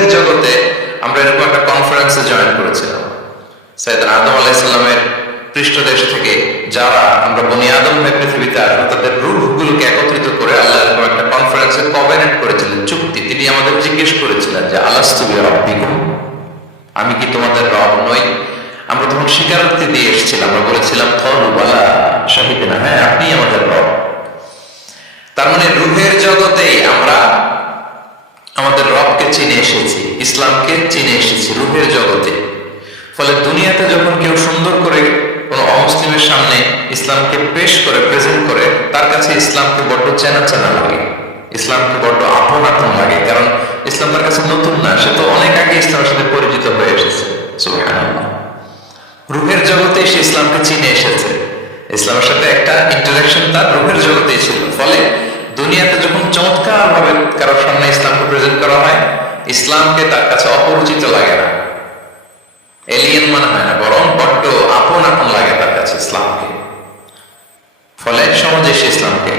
রুহের জগতে আমরা এরকম একটা কনফারেন্সে জয়েন করেছিলাম। সাইয়েদনা আদম আলাইহিস সালামের পৃষ্ঠদেশ থেকে যারা আমরা বনি আদম হয়ে পৃথিবীতে আসবো তাদের রূহগুলোকে একত্রিত করে আল্লাহ এরকম একটা কনফারেন্সে কভেনেন্ট করেছিলেন, চুক্তি। তিনি আমাদের জিজ্ঞেস করেছিলেন যে আলাস্তু বিরাব্বিকুম, আমি কি তোমাদের রব নই? আমরা তখন স্বীকারোক্তি দিয়ে এসেছিলাম, আমরা বলেছিলাম ক্বালু বালা শাহিদনা, হ্যাঁ আপনি আমাদের রব। তার মানে রূহের জগতেই আমরা আমাদের রবকে চিনে এসেছি, ইসলামকে চিনে এসেছি রূহের জগতে। ফলে দুনিয়াতে যখন কেউ সুন্দর করে কোনো অমুসলিমের সামনে ইসলামকে পেশ করে, প্রেজেন্ট করে, তার কাছে ইসলামকে বড্ড চেনা চেনা লাগে, ইসলামকে বড্ড আপন আপন লাগে। কারণ ইসলাম তার কাছে নতুন না, সে তো অনেক আগে ইসলামের সাথে পরিচিত হয়ে এসেছে। সুবহানাল্লাহ। রূহের জগতে সে ইসলামকে চিনে এসেছে, ইসলামের সাথে একটা ইন্টারাকশন তার রূহের জগতেই ছিল। ফলে দুনিয়াতে যখন চমৎকার ভাবে কারোর সামনে ইসলামকে প্রেজেন্ট করা হয়, ইসলামকে তার কাছে অপরিচিত লাগে না, এলিয়েন মনে হয় না, বরং বড্ড আপন আপন লাগে তার কাছে ইসলামকে। ফলে সহজে সে ইসলামকে